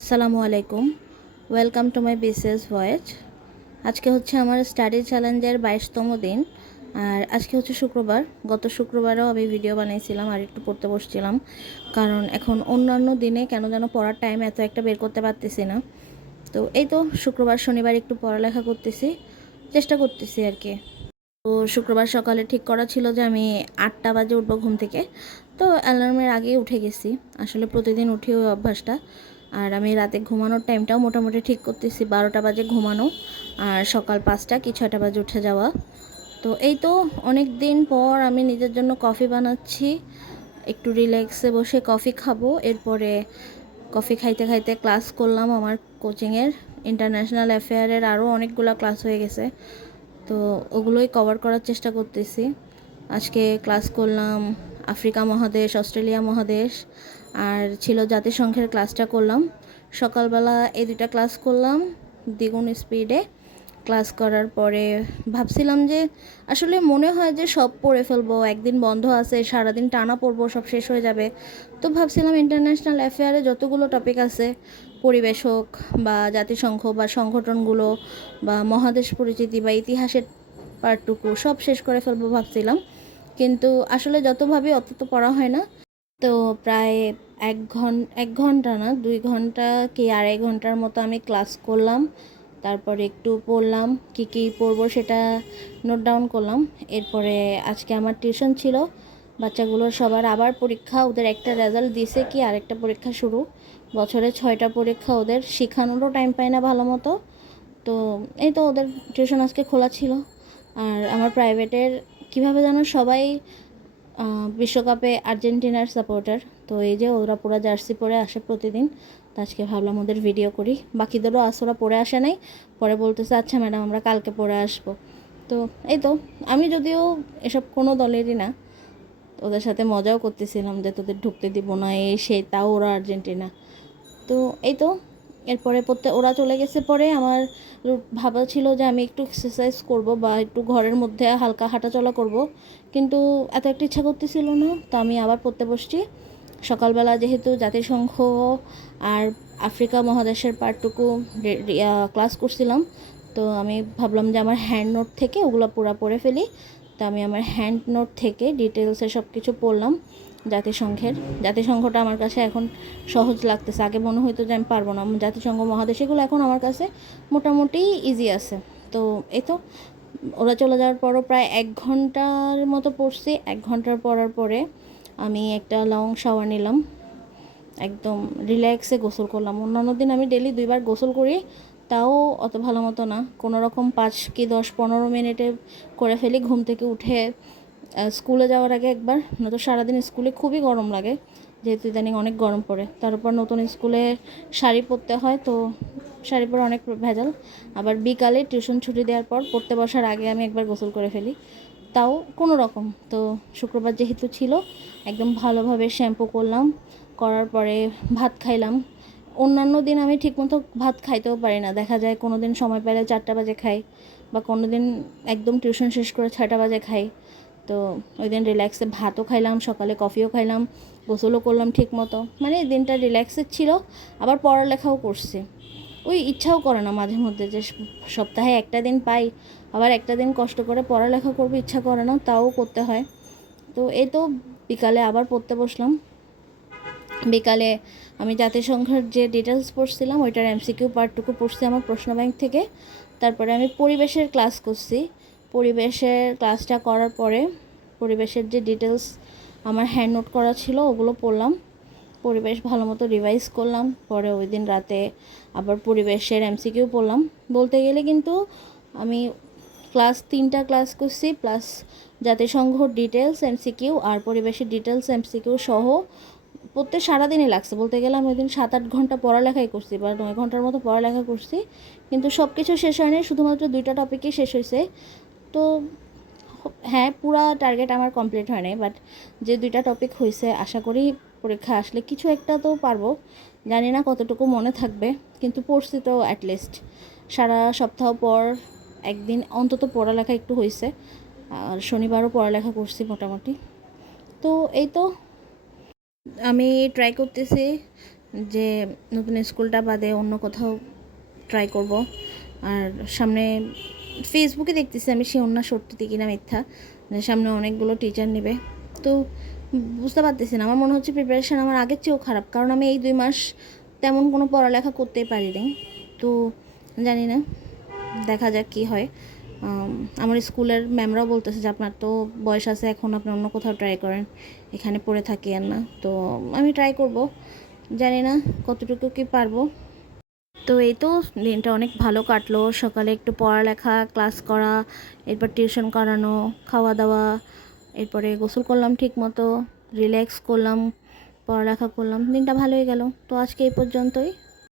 আসসালামু আলাইকুম, welcome to my BCS voice. আজকে হচ্ছে আমার স্টাডি চ্যালেঞ্জের 22তম দিন। আর আজকে হচ্ছে শুক্রবার। গত শুক্রবারও আমি ভিডিও বানিয়েছিলাম আর একটু পড়তে বসছিলাম, কারণ এখন অন্যান্য দিনে কেন যেন পড়ার টাইম এত একটা বের করতে পারতেছি না। তো এই তো শুক্রবার শনিবার একটু পড়ালেখা করতেছি, চেষ্টা করতেছি আর কি। তো শুক্রবার সকালে ঠিক করা ছিল যে আমি 8টা বাজে উঠবো ঘুম থেকে। তো অ্যালার্মের আগেই উঠে গেছি, আসলে প্রতিদিন উঠি ওই অভ্যাসটা। আর আমি রাতে ঘুমানোর টাইমটাও মোটামুটি ঠিক করতেছি, 12টা বাজে ঘুমানো আর সকাল 5টা কি 6টা বাজে উঠে যাওয়া। তো এই তো অনেক দিন পর আমি নিজের জন্য কফি বানাচ্ছি, একটু রিল্যাক্সে বসে কফি খাবো। এরপরে কফি খাইতে খাইতে ক্লাস করলাম আমার কোচিংয়ের, ইন্টারন্যাশনাল অ্যাফেয়ারের আরও অনেকগুলো ক্লাস হয়ে গেছে। তো ওগুলোই কভার করার চেষ্টা করতেছি। আজকে ক্লাস করলাম আফ্রিকা মহাদেশ, অস্ট্রেলিয়া মহাদেশ, আর ছিল জাতিসংঘের ক্লাসটা করলাম। সকালবেলা এই দুটা ক্লাস করলাম দ্বিগুণ স্পিডে। ক্লাস করার পরে ভাবছিলাম যে আসলে মনে হয় যে সব পড়ে ফেলবো, একদিন বন্ধ আছে, সারাদিন টানা পড়বো, সব শেষ হয়ে যাবে। তো ভাবছিলাম ইন্টারন্যাশনাল অ্যাফেয়ারে যতগুলো টপিক আছে, পরিবেশ হোক বা জাতিসংঘ বা সংগঠনগুলো বা মহাদেশ পরিচিতি বা ইতিহাসের পার্টটুকু সব শেষ করে ফেলবো ভাবছিলাম। কিন্তু আসলে যত ভাবি অত তো পড়া হয় না। তো প্রায় 1 ঘন্টা না 2 ঘন্টা কি 2.5 ঘন্টার মতো আমি ক্লাস করলাম। তারপরে একটু পড়লাম, কি কি পড়বো সেটা নোট ডাউন করলাম। এরপরে আজকে আমার টিউশন ছিল, বাচ্চাগুলোর সবার আবার পরীক্ষা, ওদের একটা রেজাল্ট দিছে কি আরেকটা পরীক্ষা শুরু। বছরে 6টা পরীক্ষা, ওদের শেখানোরও টাইম পায় না ভালো মতো। তো এই তো ওদের টিউশন আজকে খোলা ছিল। আর আমার প্রাইভেটের কীভাবে যেন সবাই বিশ্বকাপে আর্জেন্টিনার সাপোর্টার। তো এই যে ওরা পুরো জার্সি পরে আসে প্রতিদিন। তো আজকে ভাবলাম ওদের ভিডিও করি। বাকিদেরও ওরা পরে আসে নাই, পরে বলতেছে আচ্ছা ম্যাডাম আমরা কালকে পরে আসবো। তো এই তো আমি যদিও এসব কোনো দলেরই না, ওদের সাথে মজাও করতেছিলাম যে তোদের ঢুকতে দিব না এই সেই, তাও ওরা আর্জেন্টিনা। তো এই তো এরপরে ওরা চলে গেছে, পরে আমার ভাবা ছিল যে আমি একটু এক্সারসাইজ করব বা একটু ঘরের মধ্যে হালকা হাঁটাচলা করব, কিন্তু এত একটা ইচ্ছা করতেছিল না। তো আমি আবার পড়তে বসছি। সকালবেলা যেহেতু জাতিসংঘ আর আফ্রিকা মহাদেশের পার্টটুকু ক্লাস করছিলাম, তো আমি ভাবলাম যে আমার হ্যান্ড নোট থেকে ওগুলো পুরো পড়ে ফেলি। তো আমি আমার হ্যান্ড নোট থেকে ডিটেলসে সব কিছু পড়লাম। জাতিসংঘটা আমার কাছে এখন সহজ লাগতেছে, আগে মনে হতো যে আমি পারবো না। জাতিসংঘ মহাদেশ এগুলো এখন আমার কাছে মোটামুটি ইজি আছে। তো এই তো ওরা চলে যাওয়ার পরও প্রায় 1 ঘন্টার মতো পড়ছি। 1 ঘন্টার পড়ার পরে আমি একটা লং শাওয়ার নিলাম, একদম রিল্যাক্সে গোসল করলাম। অন্যান্য দিন আমি ডেলি 2বার গোসল করি, তাও অত ভালো মতো না, কোনো রকম 5 কি 10-15 মিনিটে করে ফেলি ঘুম থেকে উঠে। স্কুলে যাওয়ার আগে একবার, নয়তো সারাদিন স্কুলে খুবই গরম লাগে, যেহেতু ইদানিং অনেক গরম পড়ে। তার উপর নতুন স্কুলে শাড়ি পরতে হয়, তো শাড়ি পরে অনেক ভেজাল। আবার বিকালে টিউশন ছুটি দেওয়ার পর পড়তে বসার আগে আমি একবার গোসল করে ফেলি, তাও কোনো রকম। তো শুক্রবার যেহেতু ছিল, একদম ভালোভাবে শ্যাম্পু করলাম, করার পরে ভাত খাইলাম। অন্যান্য দিন আমি ঠিকমতো ভাত খাইতেও পারি না, দেখা যায় কোনো দিন সময় পেলে 4টা বাজে খাই, বা কোনো দিন একদম টিউশন শেষ করে 6টা বাজে খাই। তো ওই দিন রিল্যাক্সে ভাতও খাইলাম, সকালে কফিও খাইলাম, গোসলও করলাম ঠিক মতো, মানে এই দিনটা রিল্যাক্সের ছিল। আবার পড়ালেখাও করছি। ওই ইচ্ছাও করে না মাঝে মধ্যে যে সপ্তাহে একটা দিন পাই, আবার একটা দিন কষ্ট করে পড়ালেখা করবো, ইচ্ছা করে না, তাও করতে হয়। তো এই তো বিকালে আবার পড়তে বসলাম। বিকালে আমি জাতিসংঘের যে ডিটেলস পড়ছিলাম ওইটার এমসিকিউ পার্টটুকু পড়ছি আমার প্রশ্ন ব্যাংক থেকে। তারপরে আমি পরিবেশের ক্লাস করছি। পরিবেশের ক্লাসটা করার পরে পরিবেশের যে ডিটেলস আমার হ্যান্ড নোট করা ছিল ওগুলো পড়লাম, পরিবেশ ভালো মতো রিভাইজ করলাম। পরে ওই দিন রাতে আবার পরিবেশের এমসিকিউ পড়লাম। বলতে গেলে কিন্তু আমি ক্লাস 3টা ক্লাস করছি, প্লাস জাতিসংঘ ডিটেলস এমসিকিউ আর পরিবেশের ডিটেলস এমসিকিউ সহ পড়তে সারাদিনই লাগছে। বলতে গেলে আমি ওই দিন 7-8 ঘন্টা পড়ালেখাই করছি, বা 9 ঘন্টার মতো পড়ালেখা করছি, কিন্তু সব কিছু শেষ হয়নি, শুধুমাত্র 2টা টপিকই শেষ হয়েছে। তো হ্যাঁ, পুরা টার্গেট আমার কমপ্লিট হয়নি, বাট যে 2টা টপিক হয়েছে আশা করি পরীক্ষা আসলে কিছু একটা তো পারবো। জানি না কতটুকু মনে থাকবে, কিন্তু পড়ছি তো অ্যাটলিস্ট। সারা সপ্তাহ পর একদিন অন্তত পড়ালেখা একটু হয়েছে, আর শনিবারও পড়ালেখা করছি মোটামুটি। তো এই তো আমি ট্রাই করতেছি যে নতুন স্কুলটা বাদে অন্য কোথাও ট্রাই করব। আর সামনে ফেসবুকে দেখতেছি আমি শিওর না সত্যি কিনা মিথ্যা, যে সামনে অনেকগুলো টিচার নেবে। তো বুঝতে পারতেছি না, আমার মনে হচ্ছে প্রিপারেশান আমার আগের চেয়েও খারাপ, কারণ আমি এই 2 মাস তেমন কোনো পড়ালেখা করতেই পারিনি। তো জানি না, দেখা যাক কী হয়। আমার স্কুলের ম্যামরাও বলতেছে যে আপনার তো বয়স আছে, এখন আপনি অন্য কোথাও ট্রাই করেন, এখানে পড়ে থাকিয়েন না। তো আমি ট্রাই করব, জানি না কতটুকু কি পারবো। তো এই তো দিনটা অনেক ভালো কাটলো। সকালে একটু পড়ালেখা, ক্লাস করা, এরপর টিউশন করানো, খাওয়া দাওয়া, এরপরে গোসল করলাম ঠিক মতো, রিল্যাক্স করলাম, পড়ালেখা করলাম, দিনটা ভালোই গেল। তো আজকে এই পর্যন্তই।